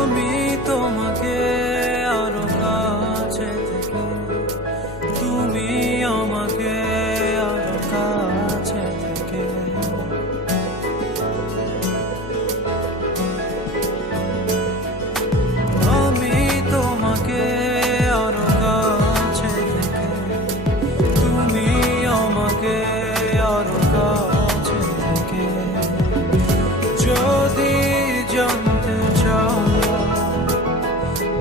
আমি তোমাকে আরো কাছে থেকে, তুমি আমাকে আরো কাছে থেকে। আমি তোমাকে আরো কাছে থেকে, তুমি আমাকে আরো কাছে থেকে। যদি জানতে চাও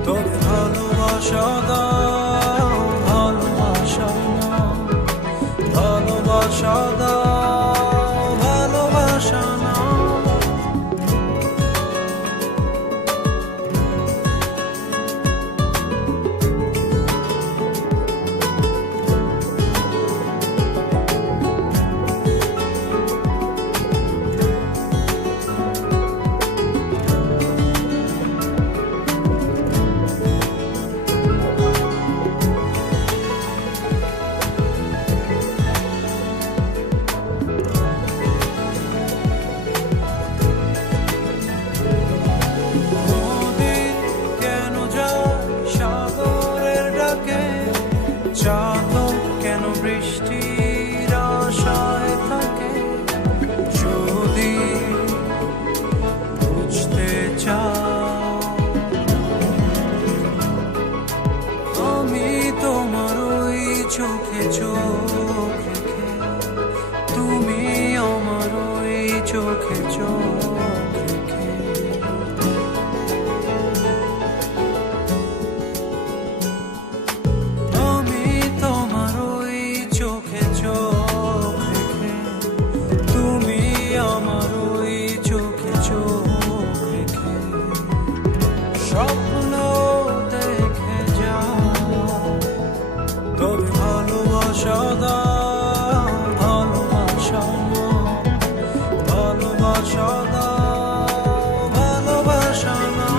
তবে ভালোবাসা দাও, ভালোবাসা নাও, ভালোবাসা দাও, ভালোবাসা নাও। চাতক কেন বৃষ্টির আশায় থাকে? যদি বুঝতে চাও, আমি তোমার ওই চোখে চোখ রেখে, তুমি আমার ওই চোখে চোখ রেখে। স্বপ্ন দেখে যাও, তবে ভালোবাসা দাও, ভালোবাসা নাও, ভালোবাসা দাও, ভালোবাসা নাও।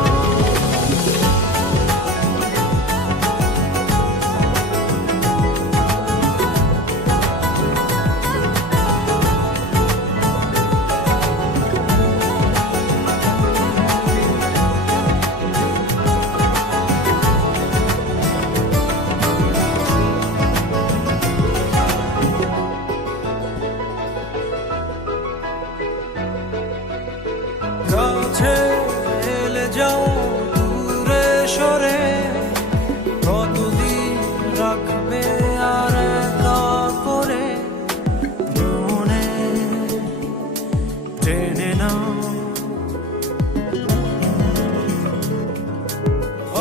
কাছে এলে যাও, দূরে সরে কতদিন রাখবে আর একা করে? মনে টেনে নাও,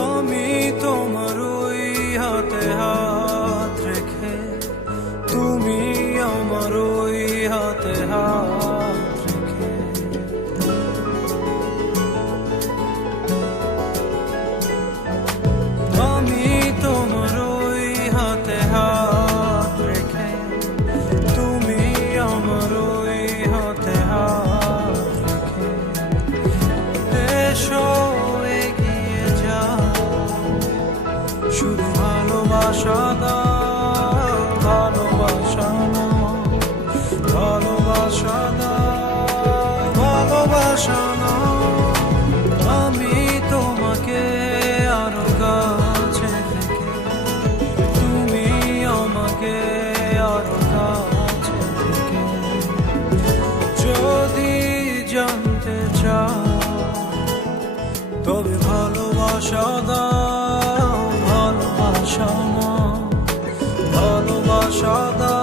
আমি তোমার ওই হাতে হাত রেখে, তুমি আমার ওই হাতে হাত রেখে। আমি তোমার ওই হাতে হাত রেখে, তুমি আমার ওই হাতে হাত রেখে। এসো এগিয়ে যাও, শুধু ভালোবাসা দাও, ভালোবাসা নাও, ভালোবাসা দাও, ভালোবাসা নাও। আমি তোমাকে আরো কাছে থেকে, তুমি আমাকে আরো কাছে থেকে। যদি জানতে চাও তবে ভালোবাসা দাও, ভালোবাসা নাও, ভালোবাসা দাও।